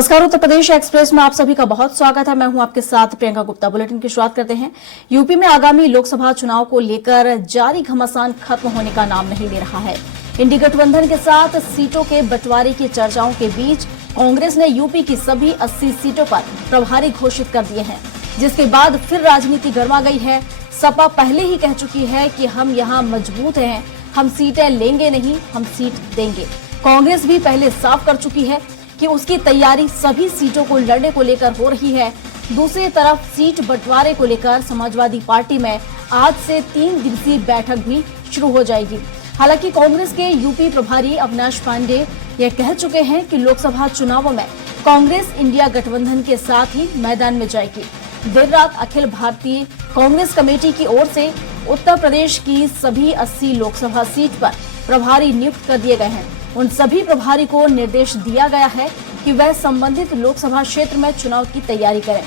नमस्कार, उत्तर प्रदेश एक्सप्रेस में आप सभी का बहुत स्वागत है। मैं हूं आपके साथ प्रियंका गुप्ता। बुलेटिन की शुरुआत करते हैं। यूपी में आगामी लोकसभा चुनाव को लेकर जारी घमासान खत्म होने का नाम नहीं ले रहा है। इंडी गठबंधन के साथ सीटों के बंटवारे की चर्चाओं के बीच कांग्रेस ने यूपी की सभी 80 सीटों पर प्रभारी घोषित कर दिए हैं, जिसके बाद फिर राजनीति गर्मा गई है। सपा पहले ही कह चुकी है कि हम यहाँ मजबूत हैं, हम सीटें लेंगे नहीं, हम सीट देंगे। कांग्रेस भी पहले साफ कर चुकी है कि उसकी तैयारी सभी सीटों को लड़ने को लेकर हो रही है। दूसरी तरफ सीट बंटवारे को लेकर समाजवादी पार्टी में आज से 3 दिवसीय बैठक भी शुरू हो जाएगी। हालांकि कांग्रेस के यूपी प्रभारी अविनाश पांडे यह कह चुके हैं कि लोकसभा चुनावों में कांग्रेस इंडिया गठबंधन के साथ ही मैदान में जाएगी। देर रात अखिल भारतीय कांग्रेस कमेटी की ओर से उत्तर प्रदेश की सभी 80 लोकसभा सीट पर प्रभारी नियुक्त कर दिए गए हैं। उन सभी प्रभारी को निर्देश दिया गया है कि वह संबंधित लोकसभा क्षेत्र में चुनाव की तैयारी करें।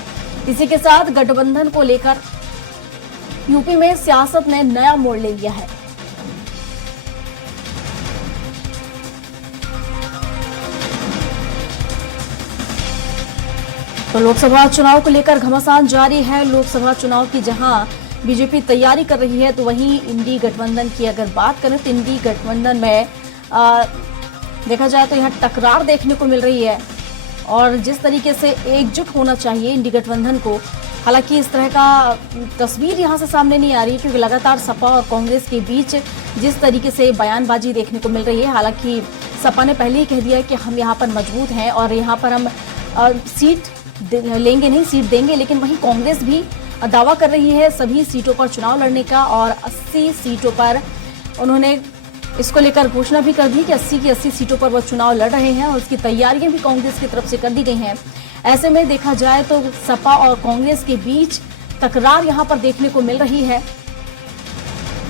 इसी के साथ गठबंधन को लेकर यूपी में सियासत ने नया मोड़ ले लिया है। तो लोकसभा चुनाव को लेकर घमासान जारी है। लोकसभा चुनाव की जहां बीजेपी तैयारी कर रही है, तो वहीं इंडी गठबंधन की अगर बात करें तो इंडी गठबंधन में देखा जाए तो यहाँ टकरार देखने को मिल रही है और जिस तरीके से एकजुट होना चाहिए इंडी गठबंधन को, हालांकि इस तरह का तस्वीर यहाँ से सामने नहीं आ रही, क्योंकि लगातार सपा और कांग्रेस के बीच जिस तरीके से बयानबाजी देखने को मिल रही है। हालांकि सपा ने पहले ही कह दिया कि हम यहाँ पर मजबूत हैं और यहाँ पर हम सीट लेंगे नहीं, सीट देंगे, लेकिन वहीं कांग्रेस भी दावा कर रही है सभी सीटों पर चुनाव लड़ने का और 80 सीटों पर उन्होंने इसको लेकर घोषणा भी कर दी कि 80 की 80 सीटों पर वो चुनाव लड़ रहे हैं और उसकी तैयारियां भी कांग्रेस की तरफ से कर दी गई हैं। ऐसे में देखा जाए तो सपा और कांग्रेस के बीच तकरार यहां पर देखने को मिल रही है।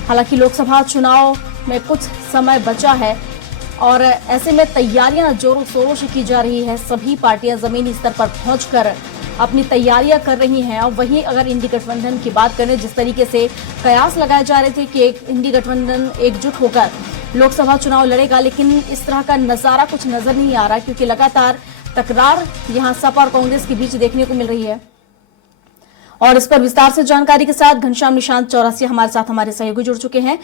हालांकि लोकसभा चुनाव में कुछ समय बचा है और ऐसे में तैयारियां जोरों शोरों से की जा रही है। सभी पार्टियां जमीनी स्तर पर पहुंचकर अपनी तैयारियां कर रही हैं। और वहीं अगर इंडी गठबंधन की बात करें, जिस तरीके से कयास लगाए जा रहे थे कि इंडी गठबंधन एकजुट होकर लोकसभा चुनाव लड़ेगा, लेकिन इस तरह का नजारा कुछ नजर नहीं आ रहा, क्योंकि लगातार तकरार यहां सपा और कांग्रेस के बीच देखने को मिल रही है। और इस पर विस्तार से जानकारी के साथ घनश्याम निशांत चौरसिया हमारे साथ हमारे सहयोगी जुड़ चुके हैं।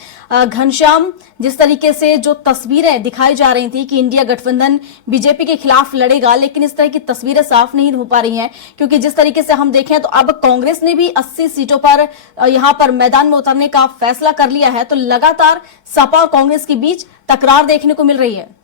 घनश्याम, जिस तरीके से जो तस्वीरें दिखाई जा रही थी कि इंडिया गठबंधन बीजेपी के खिलाफ लड़ेगा, लेकिन इस तरह की तस्वीरें साफ नहीं हो पा रही हैं, क्योंकि जिस तरीके से हम देखें तो अब कांग्रेस ने भी 80 सीटों पर यहां पर मैदान में उतरने का फैसला कर लिया है। तो लगातार सपा और कांग्रेस के बीच तकरार देखने को मिल रही है।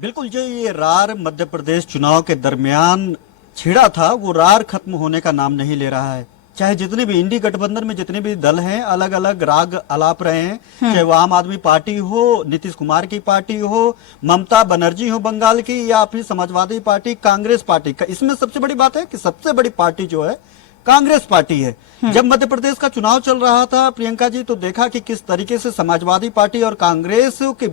बिल्कुल, जो ये रार मध्य प्रदेश चुनाव के दरमियान छिड़ा था, वो रार खत्म होने का नाम नहीं ले रहा है। चाहे जितने भी इंडी गठबंधन में जितने भी दल हैं, अलग अलग राग अलाप रहे हैं, चाहे वो आम आदमी पार्टी हो, नीतीश कुमार की पार्टी हो, ममता बनर्जी हो बंगाल की, या अपनी समाजवादी पार्टी, कांग्रेस पार्टी का। इसमें सबसे बड़ी बात है कि सबसे बड़ी पार्टी जो है कांग्रेस पार्टी है। जब मध्य प्रदेश का चुनाव चल रहा था प्रियंका जी, तो देखा कि किस तरीके से समाजवादी पार्टी और कांग्रेस के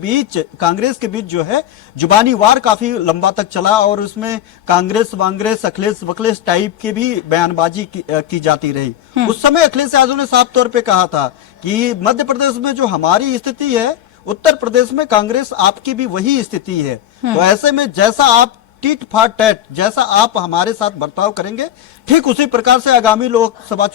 बीच जो है जुबानी वार काफी लंबा तक चला और उसमें कांग्रेस वांग्रेस अखिलेश वखलेश टाइप की भी बयानबाजी की जाती रही। उस समय अखिलेश यादव ने साफ तौर पे कहा था कि मध्य प्रदेश में जो हमारी स्थिति है, उत्तर प्रदेश में कांग्रेस आपकी भी वही स्थिति है। तो ऐसे में जैसा आप टिट फॉर टैट, जैसा आप हमारे साथ बर्ताव करेंगे, ठीक उसी प्रकार से आगामी लोकसभा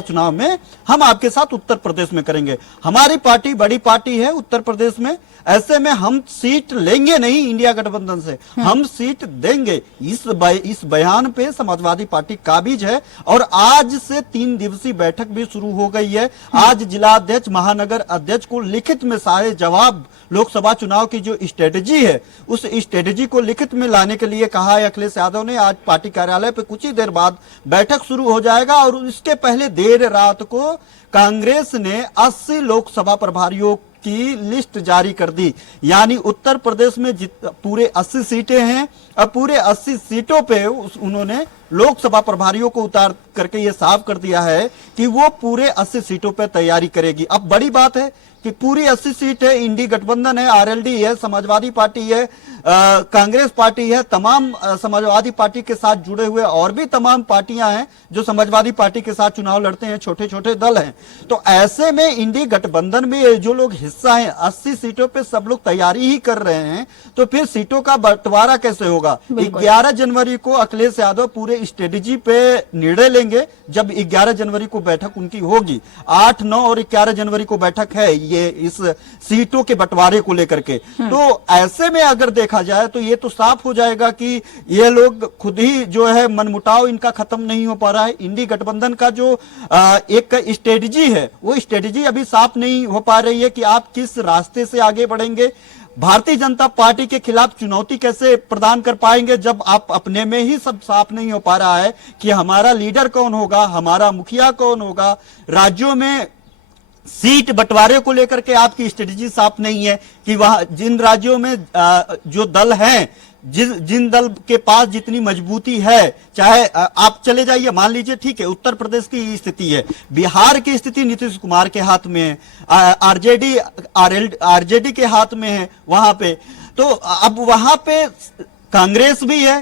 चुनाव में हम आपके साथ उत्तर प्रदेश में करेंगे। हमारी पार्टी बड़ी पार्टी है उत्तर प्रदेश में, ऐसे में हम सीट लेंगे नहीं इंडिया गठबंधन से, हम सीट देंगे। इस बयान पे समाजवादी पार्टी काबिज है और आज से 3 दिवसीय बैठक भी शुरू हो गई है। आज जिला अध्यक्ष, महानगर अध्यक्ष को लिखित में सारे जवाब लोकसभा चुनाव की जो स्ट्रेटेजी है, उस स्ट्रेटेजी को लिखित में लाने के लिए कहा है अखिलेश यादव ने। आज पार्टी कार्यालय पे कुछ ही देर बाद बैठक शुरू हो जाएगा और इसके पहले देर रात को कांग्रेस ने 80 लोकसभा प्रभारियों की लिस्ट जारी कर दी। यानी उत्तर प्रदेश में पूरे 80 सीटें हैं। अब पूरे 80 सीटों पे उन्होंने लोकसभा प्रभारियों को उतार करके ये साफ कर दिया है कि वो पूरे 80 सीटों पे तैयारी करेगी। अब बड़ी बात है कि पूरी 80 सीट है, इंडी गठबंधन है, आरएलडी है, समाजवादी पार्टी है, कांग्रेस पार्टी है, तमाम समाजवादी पार्टी के साथ जुड़े हुए और भी तमाम पार्टियां हैं जो समाजवादी पार्टी के साथ चुनाव लड़ते हैं, छोटे छोटे दल हैं। तो ऐसे में इंडी गठबंधन में जो लोग हिस्सा हैं, 80 सीटों पे सब लोग तैयारी ही कर रहे हैं, तो फिर सीटों का बंटवारा कैसे होगा? 11 जनवरी को अखिलेश यादव पूरे स्ट्रेटेजी पे निर्णय लेंगे, जब 11 जनवरी को बैठक उनकी होगी। 8, 9 और 11 जनवरी को बैठक है ये इस सीटों के बंटवारे को लेकर के। तो ऐसे में अगर देखा जाए तो ये तो साफ हो जाएगा कि ये लोग खुद ही जो है मनमुटाव इनका खत्म नहीं हो पा रहा है। इंडी गठबंधन का जो एक स्ट्रेटजी है, वो स्ट्रेटजी अभी साफ नहीं हो पा रही है कि आप किस रास्ते से आगे बढ़ेंगे, भारतीय जनता पार्टी के खिलाफ चुनौती कैसे प्रदान कर पाएंगे, जब आप अपने में ही सब साफ नहीं हो पा रहा है कि हमारा लीडर कौन होगा, हमारा मुखिया कौन होगा, राज्यों में सीट बंटवारे को लेकर के आपकी स्ट्रेटजी साफ नहीं है कि वहां जिन राज्यों में जो दल हैं, जिन दल के पास जितनी मजबूती है, चाहे आप चले जाइए, मान लीजिए ठीक है उत्तर प्रदेश की स्थिति है, बिहार की स्थिति नीतीश कुमार के हाथ में है, आरजेडी के हाथ में है वहां पे, तो अब वहां पे कांग्रेस भी है,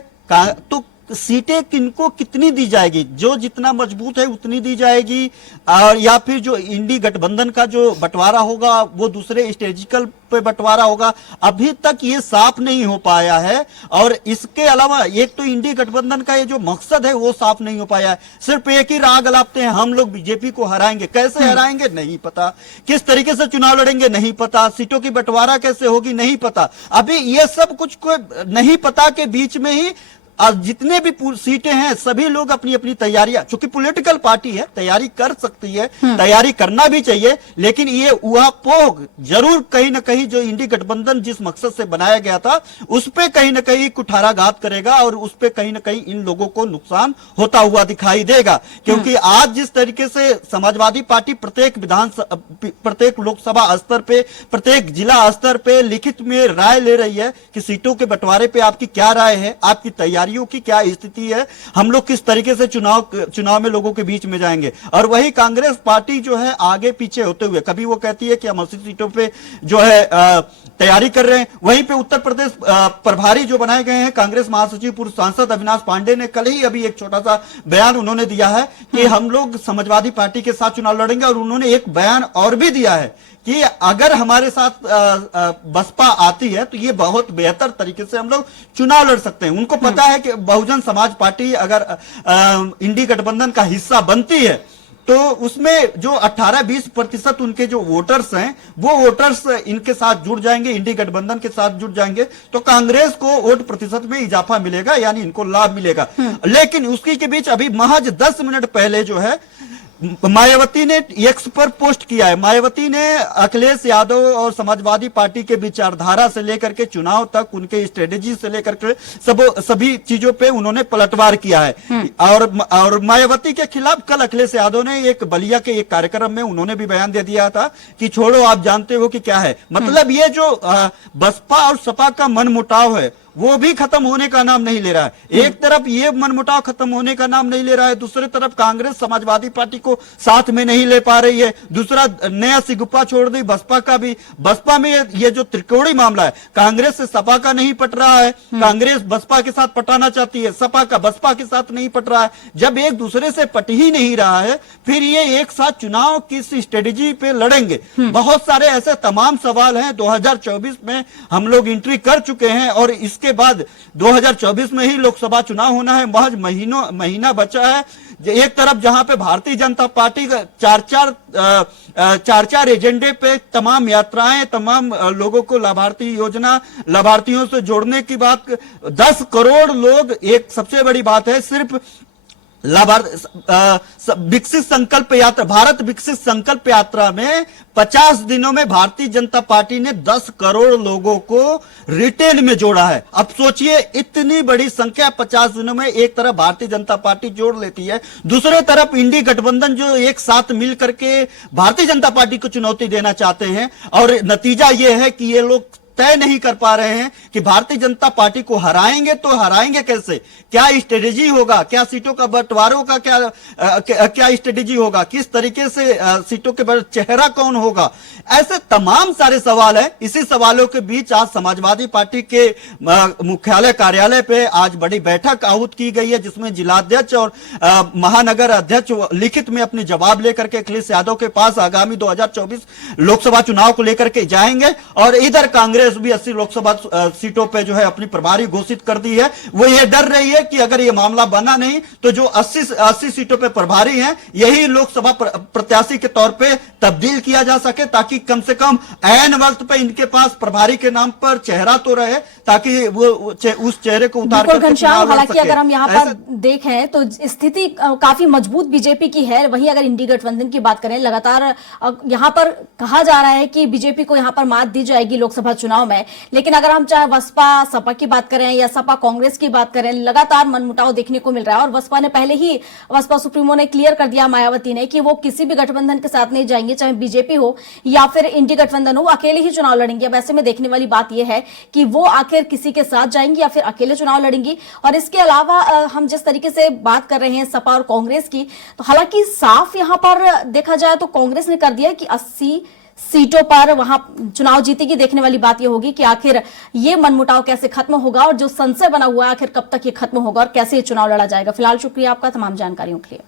तो सीटें किनको कितनी दी जाएगी? जो जितना मजबूत है उतनी दी जाएगी, और या फिर जो इंडी गठबंधन का जो बंटवारा होगा वो दूसरे स्ट्रेटेजिकल पे बंटवारा होगा? अभी तक ये साफ नहीं हो पाया है। और इसके अलावा एक तो इंडी गठबंधन का ये जो मकसद है वो साफ नहीं हो पाया है। सिर्फ एक ही राग अलापते हैं, हम लोग बीजेपी को हराएंगे। कैसे हराएंगे नहीं पता, किस तरीके से चुनाव लड़ेंगे नहीं पता, सीटों की बंटवारा कैसे होगी नहीं पता। अभी ये सब कुछ को नहीं पता के बीच में ही आज जितने भी सीटें हैं सभी लोग अपनी अपनी तैयारियां, चूंकि पॉलिटिकल पार्टी है तैयारी कर सकती है, तैयारी करना भी चाहिए, लेकिन ये ऊहापोह जरूर कहीं ना कहीं जो इंडी गठबंधन जिस मकसद से बनाया गया था उस पे कहीं ना कहीं कुठाराघात करेगा और उस पे कहीं ना कहीं इन लोगों को नुकसान होता हुआ दिखाई देगा। क्योंकि आज जिस तरीके से समाजवादी पार्टी प्रत्येक लोकसभा स्तर पे, प्रत्येक जिला स्तर पे लिखित में राय ले रही है कि सीटों के बंटवारे पे आपकी क्या राय है, आपकी तैयारी की क्या स्थिति है, हम लोग किस तरीके से चुनाव में लोगों के बीच में जाएंगे। और वही कांग्रेस पार्टी जो है आगे पीछे होते हुए, कभी वो कहती है कि हम 80 सीटों पे जो है तैयारी कर रहे हैं, वहीं पे उत्तर प्रदेश प्रभारी जो बनाए गए हैं कांग्रेस महासचिव पूर्व सांसद अविनाश पांडे ने कल ही अभी एक छोटा सा बयान उन्होंने दिया है कि हम लोग समाजवादी पार्टी के साथ चुनाव लड़ेंगे। और उन्होंने एक बयान और भी दिया है कि अगर हमारे साथ बसपा आती है तो ये बहुत बेहतर तरीके से हम लोग चुनाव लड़ सकते हैं। उनको पता है कि बहुजन समाज पार्टी अगर इंडी गठबंधन का हिस्सा बनती है तो उसमें जो 18-20% उनके जो वोटर्स हैं वो वोटर्स इनके साथ जुड़ जाएंगे, इंडी गठबंधन के साथ जुड़ जाएंगे, तो कांग्रेस को वोट प्रतिशत में इजाफा मिलेगा, यानी इनको लाभ मिलेगा। लेकिन उसकी के बीच अभी महज 10 मिनट पहले जो है मायावती ने एक्स पर पोस्ट किया है। मायावती ने अखिलेश यादव और समाजवादी पार्टी के विचारधारा से लेकर के चुनाव तक, उनके स्ट्रेटेजी से लेकर के सभी चीजों पे उन्होंने पलटवार किया है। और मायावती के खिलाफ कल अखिलेश यादव ने एक बलिया के एक कार्यक्रम में उन्होंने भी बयान दे दिया था कि छोड़ो आप जानते हो कि क्या है। मतलब ये जो बसपा और सपा का मनमुटाव है वो भी खत्म होने का नाम नहीं ले रहा है। एक तरफ ये मनमुटाव खत्म होने का नाम नहीं ले रहा है, दूसरी तरफ कांग्रेस समाजवादी पार्टी को साथ में नहीं ले पा रही है। दूसरा नया सिगुप्पा छोड़ दी बसपा का भी। बसपा में ये जो त्रिकोणीय मामला है, कांग्रेस से सपा का नहीं पट रहा है, कांग्रेस बसपा के साथ पटाना चाहती है, सपा का बसपा के साथ नहीं पट रहा है। जब एक दूसरे से पट ही नहीं रहा है फिर ये एक साथ चुनाव किस स्ट्रेटेजी पे लड़ेंगे? बहुत सारे ऐसे तमाम सवाल हैं। 2024 में हम लोग एंट्री कर चुके हैं और इसके बाद 2024 में ही लोकसभा चुनाव होना है। महज महीना बचा है। एक तरफ जहां पे भारतीय जनता पार्टी का चार एजेंडे पे तमाम यात्राएं, तमाम लोगों को लाभार्थी योजना, लाभार्थियों से जोड़ने की बात, 10 करोड़ लोग, एक सबसे बड़ी बात है सिर्फ विकसित संकल्प यात्रा, भारत विकसित संकल्प यात्रा में 50 दिनों में भारतीय जनता पार्टी ने 10 करोड़ लोगों को रिटेल में जोड़ा है। अब सोचिए इतनी बड़ी संख्या 50 दिनों में एक तरफ भारतीय जनता पार्टी जोड़ लेती है, दूसरे तरफ इंडी गठबंधन जो एक साथ मिल करके भारतीय जनता पार्टी को चुनौती देना चाहते हैं। और नतीजा यह है कि ये लोग तय नहीं कर पा रहे हैं कि भारतीय जनता पार्टी को हराएंगे तो हराएंगे कैसे, क्या स्ट्रेटेजी होगा, क्या सीटों का बंटवारों का क्या स्ट्रेटेजी होगा, किस तरीके से सीटों के चेहरा कौन होगा, ऐसे तमाम सारे सवाल है। इसी सवालों के बीच आज समाजवादी पार्टी के मुख्यालय कार्यालय पे आज बड़ी बैठक आहूत की गई है, जिसमें जिलाध्यक्ष और महानगर अध्यक्ष लिखित में अपने जवाब लेकर के अखिलेश यादव के पास आगामी 2024 लोकसभा चुनाव को लेकर के जाएंगे। और इधर कांग्रेस भी 80 लोकसभा सीटों पे जो है अपनी प्रभारी घोषित कर दी है। वो ये डर रही है कि अगर ये मामला बना नहीं तो जो 80 सीटों पे प्रभारी हैं यही लोकसभा प्रत्याशी के तौर पे तब्दील किया जा सके, ताकि कम से कम ऐन वक्त पे इनके पास प्रभारी के नाम पर चेहरा तो रहे, ताकि वो उस चेहरे को उतार कर घनश्याम, हालांकि अगर हम यहाँ पर देखें तो स्थिति काफी मजबूत बीजेपी की है। वहीं अगर इंडी गठबंधन की बात करें, लगातार यहाँ पर कहा जा रहा है कि बीजेपी को यहाँ पर मात दी जाएगी लोकसभा चुनाव में, लेकिन अगर हम चाहे बसपा सपा की बात करें या सपा कांग्रेस की बात करें, लगातार मनमुटाव देखने को मिल रहा है। और बसपा ने पहले ही, बसपा सुप्रीमो ने क्लियर कर दिया, मायावती ने, कि वो किसी भी गठबंधन के साथ नहीं जाएंगे, चाहे बीजेपी हो या फिर इंडी गठबंधन हो, अकेले ही चुनाव लड़ेंगे। अब ऐसे में देखने वाली बात यह है कि वो आखिर किसी के साथ जाएंगी या फिर अकेले चुनाव लड़ेंगी। और इसके अलावा हम जिस तरीके से बात कर रहे हैं सपा और कांग्रेस की, तो हालांकि साफ यहां पर देखा जाए तो कांग्रेस ने कर दिया कि 80 सीटों पर वहां चुनाव जीतेगी। देखने वाली बात यह होगी कि आखिर ये मनमुटाव कैसे खत्म होगा और जो संशय बना हुआ है आखिर कब तक ये खत्म होगा और कैसे ये चुनाव लड़ा जाएगा। फिलहाल शुक्रिया आपका तमाम जानकारियों के लिए।